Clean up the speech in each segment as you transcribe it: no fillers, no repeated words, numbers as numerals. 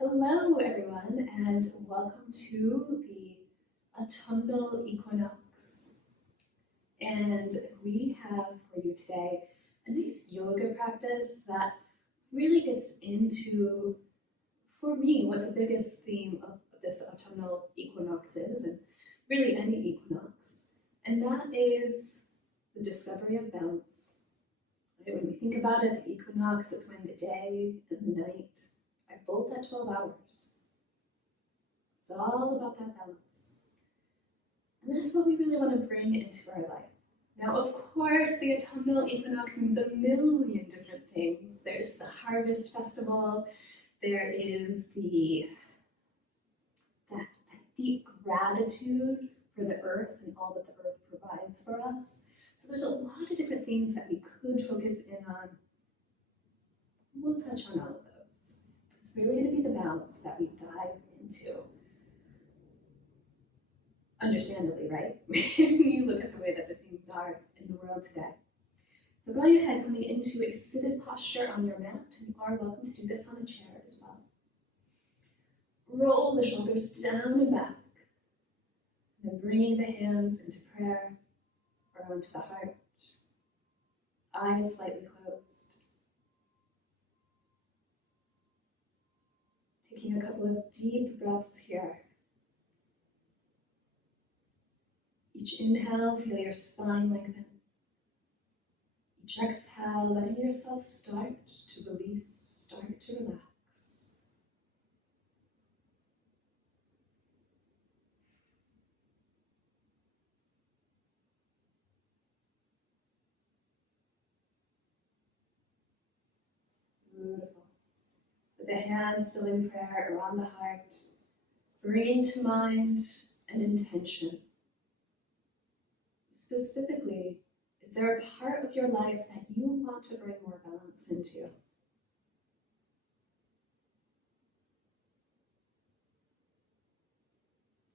Hello, everyone, and welcome to the Autumnal Equinox. And we have for you today a nice yoga practice that really gets into, for me, what the biggest theme of this autumnal equinox is, and really any equinox, and that is the discovery of balance. Right? When we think about it, the equinox is when the day and the night are both at 12 hours. It's all about that balance. And that's what we really want to bring into our life. Now, of course, the autumnal equinox means a million different things. There's the harvest festival, there is that deep gratitude for the earth and all that the earth provides for us. So there's a lot of different things that we could focus in on. We'll touch on all of those. It's really going to be the balance that we dive into. Understandably, right? When you look at the way that the things are in the world today. So going ahead, coming into a seated posture on your mat, and you are welcome to do this on a chair as well. Roll the shoulders down and back, and then bringing the hands into prayer or onto the heart. Eyes slightly closed. Taking a couple of deep breaths here. Each inhale, feel your spine lengthen. Each exhale, letting yourself start to release, start to relax. Beautiful. With the hands still in prayer around the heart, bringing to mind an intention. Specifically, is there a part of your life that you want to bring more balance into?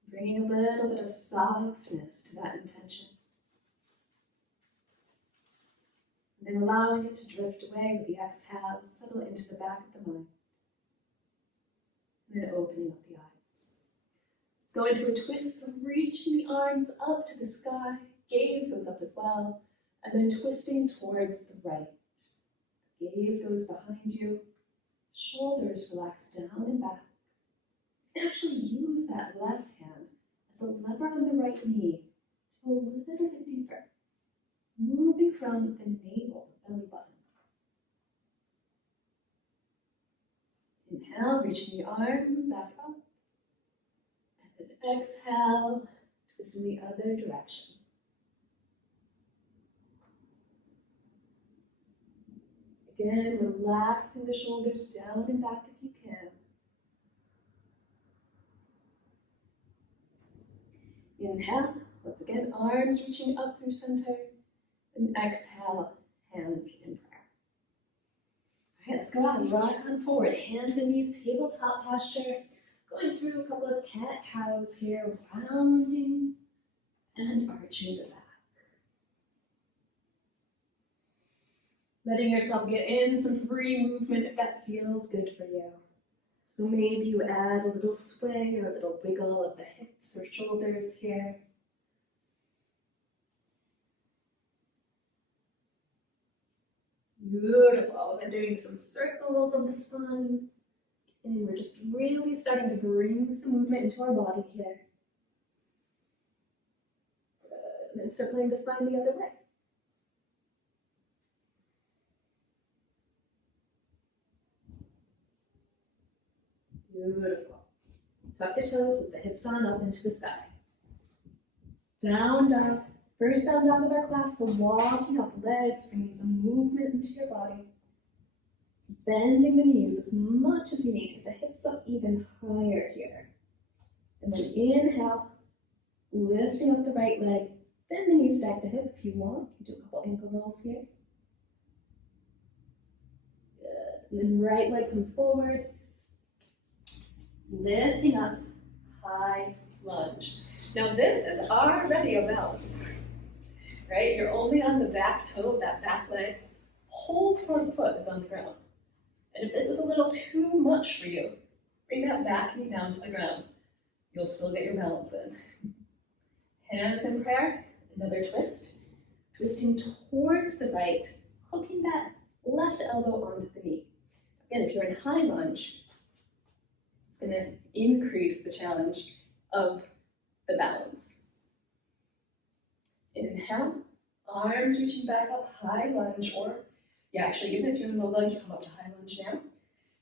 Bringing a little bit of softness to that intention. And then allowing it to drift away with the exhale, settle into the back of the mind. And then opening up the eyes. Let's go into a twist, so reaching the arms up to the sky. Gaze goes up as well, and then twisting towards the right. Gaze goes behind you, shoulders relax down and back. And actually use that left hand as a lever on the right knee to go a little bit deeper, moving from the navel, the belly button. Inhale, reaching the arms back up, and then exhale, twisting the other direction. Again, relaxing the shoulders down and back if you can. Inhale, once again, arms reaching up through center. And exhale, hands in prayer. All right, let's go out and rock on forward. Hands and knees, tabletop posture. Going through a couple of cat-cows here, rounding and arching the back. Letting yourself get in some free movement if that feels good for you. So maybe you add a little sway or a little wiggle of the hips or shoulders here. Beautiful. And doing some circles of the spine. And we're just really starting to bring some movement into our body here. And then circling the spine the other way. Beautiful. Tuck the toes, with the hips on up into the sky. Down dog. First down dog of our class, so walking up legs, bringing some movement into your body. Bending the knees as much as you need. Get the hips up even higher here. And then inhale, lifting up the right leg. Bend the knees, stack the hip if you want. You can do a couple ankle rolls here. Good. And then right leg comes forward. Lifting up, high lunge. Now this is already a balance, right? You're only on the back toe of that back leg. Whole front foot is on the ground. And if this is a little too much for you, Bring that back knee down to the ground. You'll still get your balance in. Hands in prayer, another twist. Twisting towards the right, hooking that left elbow onto the knee. Again, if you're in high lunge, it's going to increase the challenge of the balance. Inhale, arms reaching back up, high lunge, or actually, even if you're in low lunge, come up to high lunge now.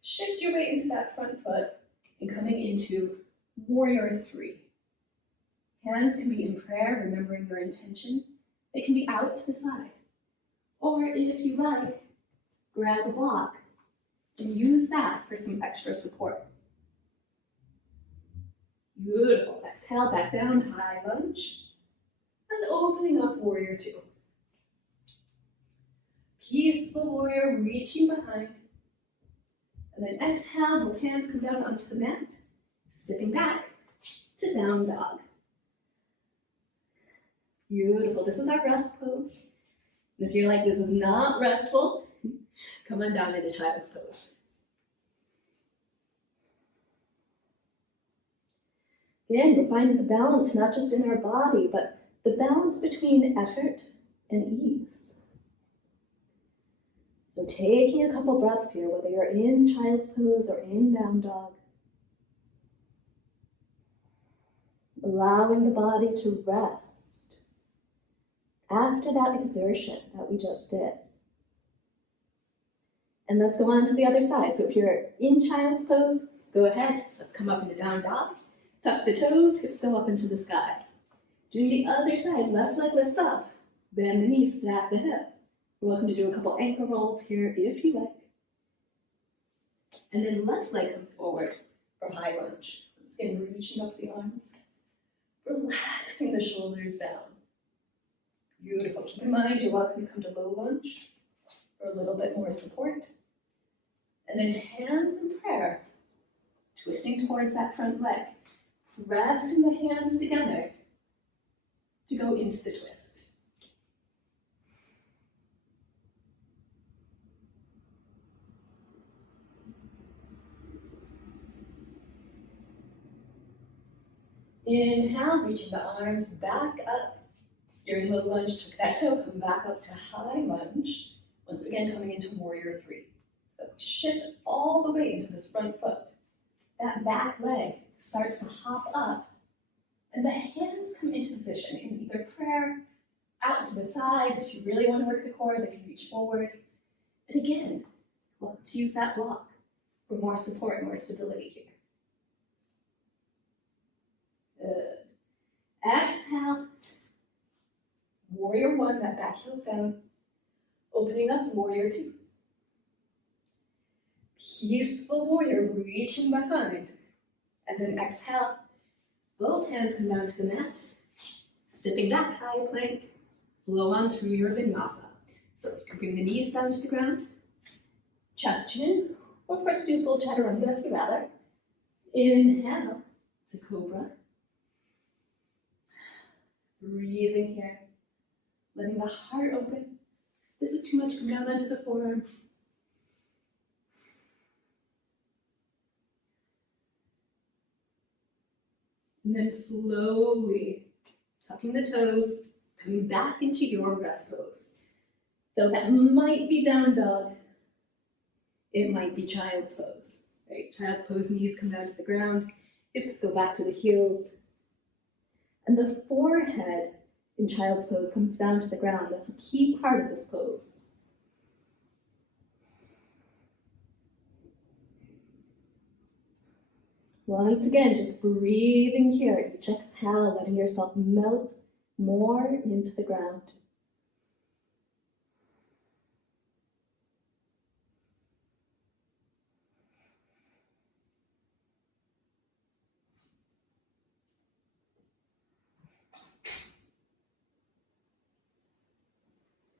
Shift your weight into that front foot and coming into warrior three. Hands can be in prayer, remembering your intention. They can be out to the side. Or if you like, grab a block and use that for some extra support. Beautiful. Exhale, back down, high lunge. And opening up warrior two. Peaceful warrior, reaching behind. And then exhale, both hands come down onto the mat. Stepping back to down dog. Beautiful. This is our rest pose. And if you're like, this is not restful, come on down into child's pose. Again, we're finding the balance not just in our body, but the balance between effort and ease. So taking a couple breaths here, whether you're in child's pose or in down dog. Allowing the body to rest after that exertion that we just did. And let's go on to the other side. So if you're in child's pose, go ahead. Let's come up into down dog. Tuck the toes, hips go up into the sky. Do the other side, left leg lifts up. Bend the knees, stack the hip. You're welcome to do a couple ankle rolls here if you like. And then left leg comes forward for high lunge. Once again, reaching up the arms. Relaxing the shoulders down. Beautiful. Keep in mind, you're welcome to come to low lunge for a little bit more support. And then hands in prayer, twisting towards that front leg. Pressing the hands together to go into the twist. Inhale, reaching the arms back up. You're in low lunge, tuck that toe, come back up to high lunge. Once again, coming into warrior three. So shift all the way into this front foot. That back leg starts to hop up, and the hands come into position in either prayer, out to the side. If you really want to work the core, they can reach forward. And again, welcome to use that block for more support, more stability here. Good. Exhale. Warrior one, that back heel's down. Opening up, warrior two. Peaceful warrior, reaching behind. And then exhale. Both hands come down to the mat. Stepping back, high plank. Flow on through your vinyasa. So you can bring the knees down to the ground. Chest chin. Or of course do full chaturanga if you'd rather. Inhale to cobra. Breathing here. Letting the heart open. This is too much, come down onto the forearms. And then slowly tucking the toes, coming back into your rest pose. So that might be down dog. It might be child's pose. Right? Child's pose, knees come down to the ground, hips go back to the heels. And the forehead in child's pose comes down to the ground. That's a key part of this pose. Once again, just breathing here. Each exhale, letting yourself melt more into the ground.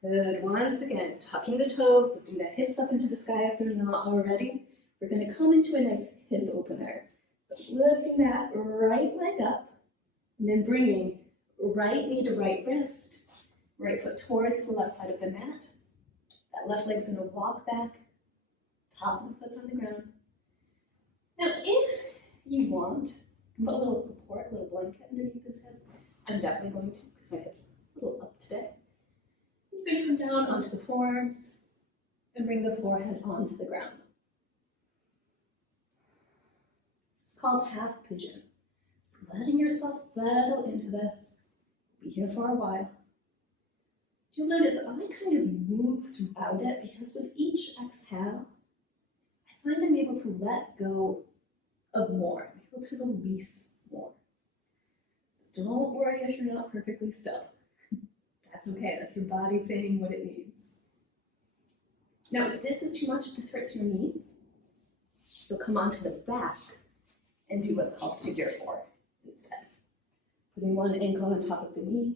Good. Once again, tucking the toes, lifting the hips up into the sky if they're not already. We're going to come into a nice hip opener. So lifting that right leg up, and then bringing right knee to right wrist, right foot towards the left side of the mat. That left leg's going to walk back, top of the foot's on the ground. Now, if you want, you can put a little support, a little blanket underneath this hip. I'm definitely going to because my hip's a little up today. You're going to come down onto the forearms and bring the forehead onto the ground. This is called half pigeon. So letting yourself settle into this. Be here for a while. You'll notice I kind of move throughout it because with each exhale, I find I'm able to let go of more. I'm able to release more. So don't worry if you're not perfectly still. That's okay. That's your body saying what it needs. Now, if this is too much, if this hurts your knee, you'll come onto the back and do what's called figure 4 instead. Putting one ankle on top of the knee,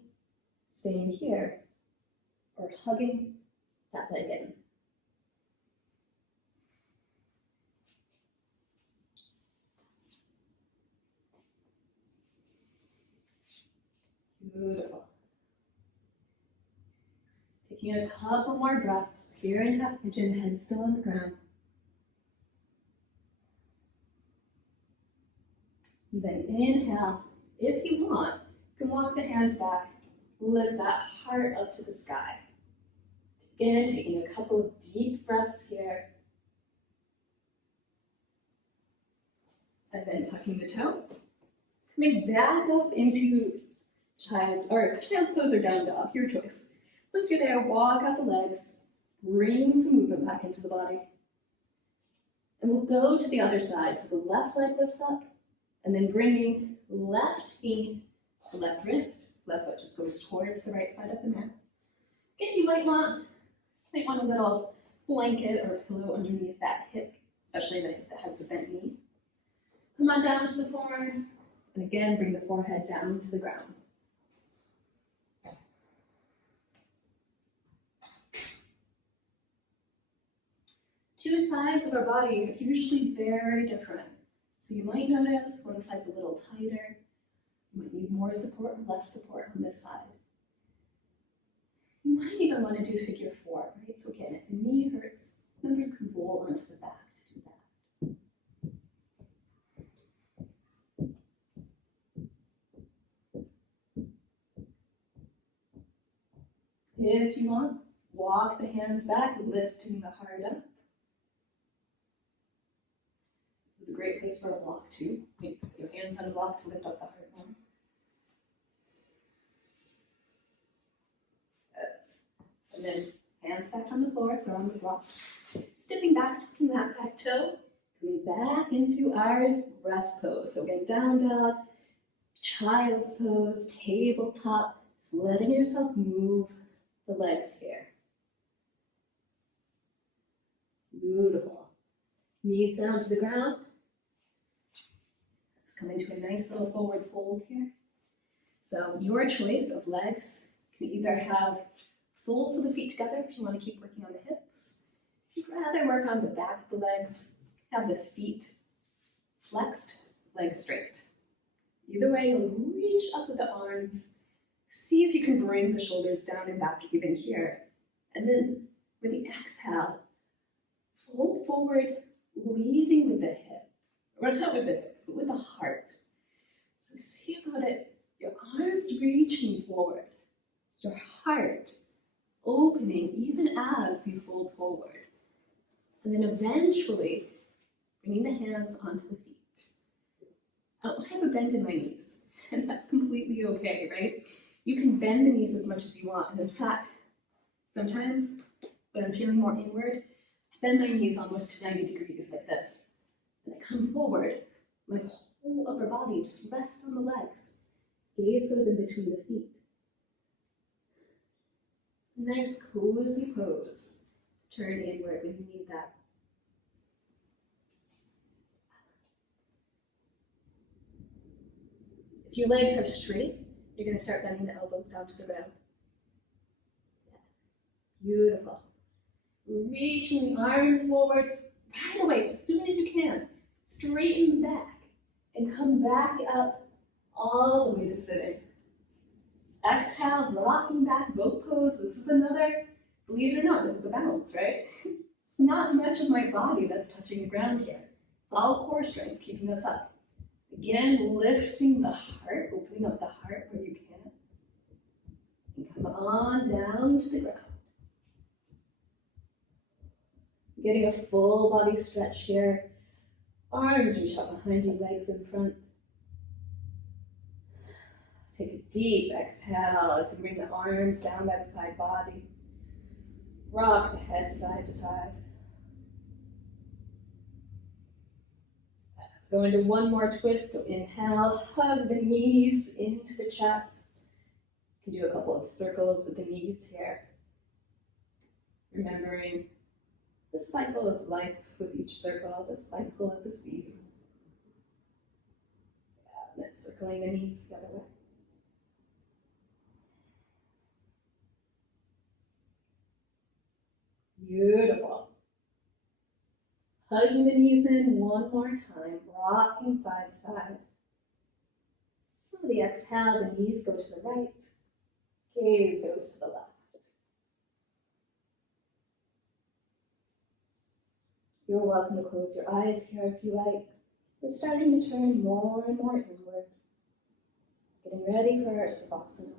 staying here, or hugging that leg in. Beautiful. Taking a couple more breaths here in half pigeon, head still on the ground. Then inhale. If you want, you can walk the hands back, lift that heart up to the sky. Again, taking a couple of deep breaths here. And then tucking the toe. Coming back up into child's pose or down dog, your choice. Once you're there, walk out the legs, bring some movement back into the body. And we'll go to the other side. So the left leg lifts up, and then bringing left knee to left wrist. Left foot just goes towards the right side of the mat. Again, you might want a little blanket or pillow underneath that hip, especially the hip that has the bent knee. Come on down to the forearms, and again, bring the forehead down to the ground. Two sides of our body are usually very different. So you might notice one side's a little tighter. You might need more support or less support on this side. You might even want to do figure 4, right? So again, if the knee hurts, remember you can roll onto the back to do that. If you want, walk the hands back, lifting the heart up. This is a great place for a block too. Put your hands on a block to lift up the heart more. And then hands back on the floor, throw on the block. Stepping back, tucking that back toe, coming back into our rest pose. So again, down dog, child's pose, tabletop, just letting yourself move the legs here. Beautiful. Knees down to the ground. Let's come into a nice little forward fold here. So your choice of legs can either have soles of the feet together if you want to keep working on the hips. If you'd rather work on the back of the legs, have the feet flexed, legs straight. Either way, reach up with the arms. See if you can bring the shoulders down and back even here. And then with the exhale, fold forward, leading with the hip. Or not with the hips, but with the heart. So see about it, your arms reaching forward, your heart opening even as you fold forward. And then eventually, bringing the hands onto the feet. I have a bend in my knees, and that's completely okay, right? You can bend the knees as much as you want. And in fact, sometimes when I'm feeling more inward, I bend my knees almost to 90 degrees like this. And I come forward, my whole upper body just rests on the legs. Gaze goes in between the feet. It's a nice cozy pose. Turn inward when you need that. If your legs are straight, you're going to start bending the elbows down to the ground. Yeah. Beautiful. Reaching the arms forward right away, as soon as you can. Straighten the back and come back up all the way to sitting. Exhale, rocking back, boat pose. This is another, believe it or not, this is a bounce, right? It's not much of my body that's touching the ground here. It's all core strength keeping us up. Again, lifting the heart, opening up the heart where you can. And come on down to the ground. Getting a full body stretch here. Arms reach out behind you, legs in front. Take a deep exhale. You can bring the arms down by the side body. Rock the head side to side. Let's go into one more twist. So inhale, hug the knees into the chest. You can do a couple of circles with the knees here. Remembering the cycle of life with each circle, the cycle of the seasons. And then circling the knees the other way. Beautiful. Hugging the knees in one more time, rocking side to side. On the exhale, the knees go to the right, gaze goes to the left. You're welcome to close your eyes here if you like. We're starting to turn more and more inward, getting ready for our Savasana.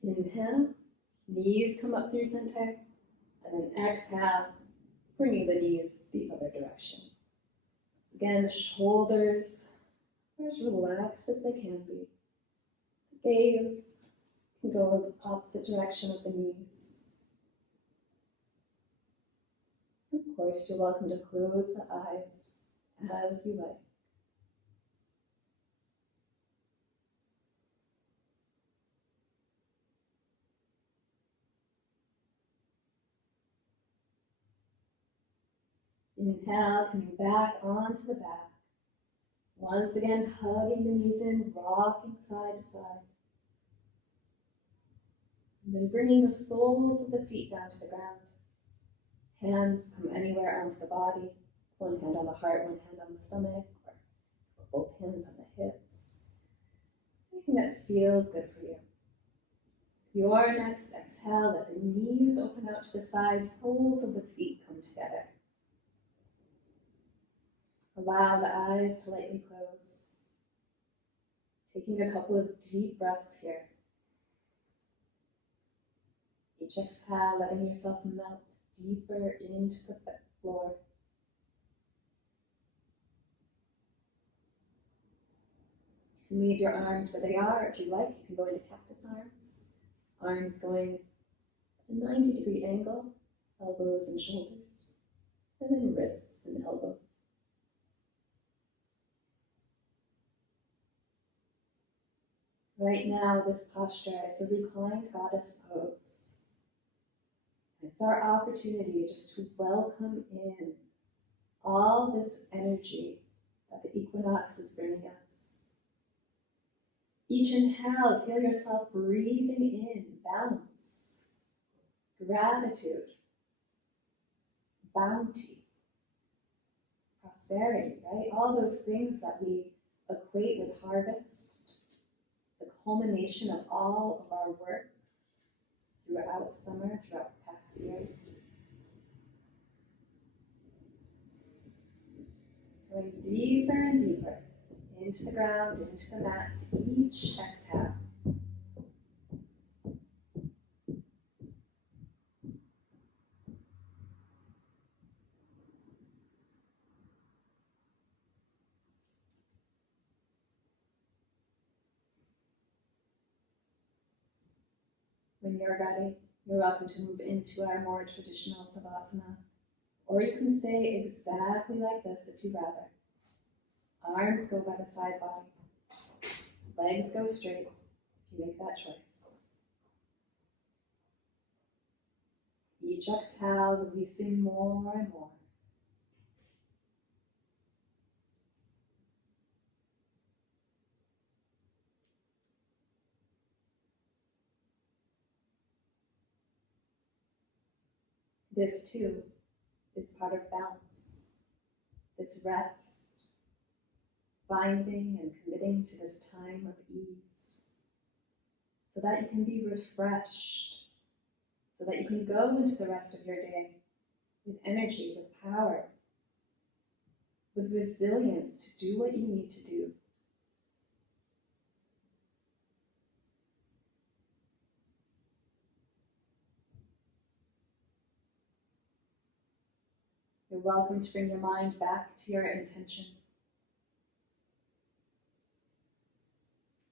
Inhale, knees come up through center, and then exhale, bringing the knees the other direction. Once again, the shoulders are as relaxed as they can be. The gaze can go the opposite direction of the knees. Of course, you're welcome to close the eyes as you like. Inhale, coming back onto the back. Once again, hugging the knees in, rocking side to side. And then bringing the soles of the feet down to the ground. Hands come anywhere onto the body. One hand on the heart, one hand on the stomach, or both hands on the hips. Anything that feels good for you. Your next exhale, let the knees open out to the sides, soles of the feet come together. Allow the eyes to lightly close. Taking a couple of deep breaths here. Each exhale, letting yourself melt deeper into the floor. You can leave your arms where they are if you like. You can go into cactus arms. Arms going at a 90-degree angle, elbows and shoulders, and then wrists and elbows. Right now, this posture, it's a reclined goddess pose. It's our opportunity just to welcome in all this energy that the equinox is bringing us. Each inhale, feel yourself breathing in balance, gratitude, bounty, prosperity, right? All those things that we equate with harvest. The culmination of all of our work throughout summer, throughout the past year. Going deeper and deeper into the ground, into the mat, each exhale. When you're ready, you're welcome to move into our more traditional Savasana, or you can stay exactly like this if you'd rather. Arms go by the side body, legs go straight if you make that choice. Each exhale, releasing more and more. This too is part of balance, this rest, finding and committing to this time of ease. so that you can be refreshed, so that you can go into the rest of your day with energy, with power, with resilience to do what you need to do. You're welcome to bring your mind back to your intention,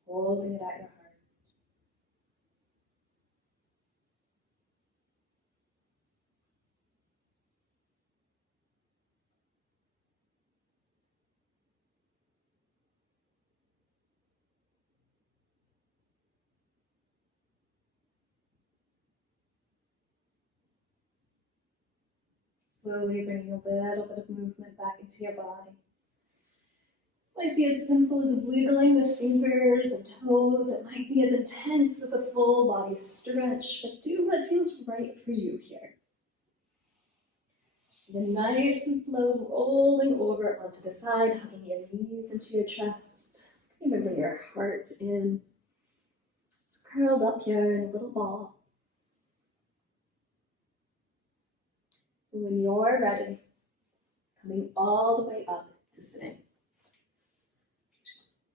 holding it at your heart. Slowly bringing a little bit of movement back into your body. It might be as simple as wiggling the fingers and toes. It might be as intense as a full body stretch, but do what feels right for you here. Then nice and slow, rolling over onto the side, hugging your knees into your chest. Even bring your heart in. It's curled up here in a little ball. And when you're ready, coming all the way up to sitting.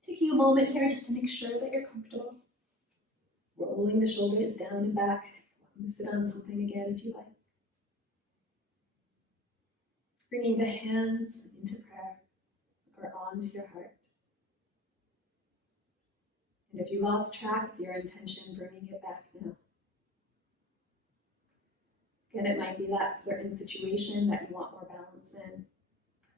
Taking a moment here just to make sure that you're comfortable. Rolling the shoulders down and back. Welcome to sit on something again if you like. Bringing the hands into prayer or onto your heart. And if you lost track of your intention, bringing it back now. Again, it might be that certain situation that you want more balance in. It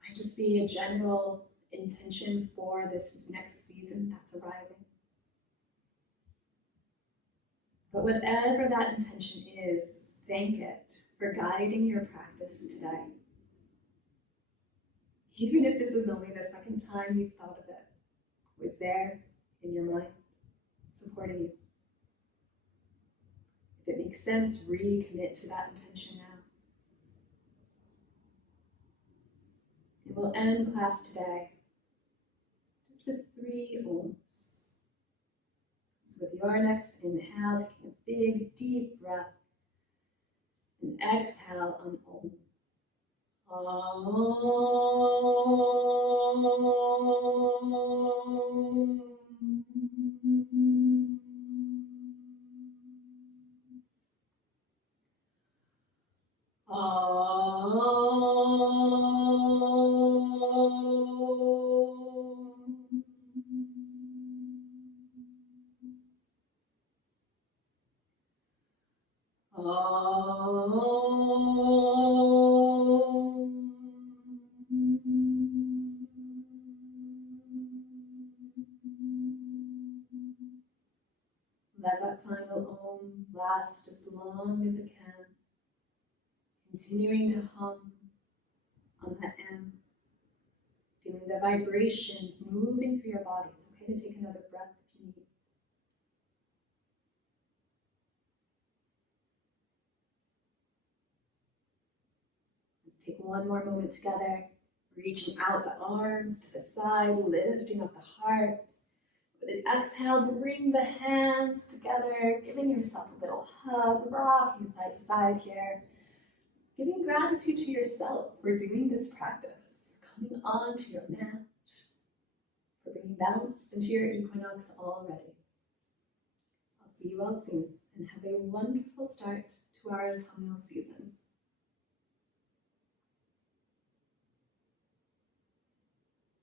might just be a general intention for this next season that's arriving. But whatever that intention is, thank it for guiding your practice today. Even if this is only the second time you've thought of it, it was there in your mind, supporting you. If it makes sense, recommit to that intention now. And we'll end class today just with 3 ohms. So with your next inhale, taking a big, deep breath, and exhale on Om. Let that final Om last as long as it can. Continuing to hum on that M. Feeling the vibrations moving through your body. It's okay to take another breath if you need. Let's take one more moment together. Reaching out the arms to the side, lifting up the heart. With an exhale, bring the hands together, giving yourself a little hug, rocking side to side here. Giving gratitude to yourself for doing this practice, for coming onto your mat, for bringing balance into your equinox already. I'll see you all soon, and have a wonderful start to our autumnal season.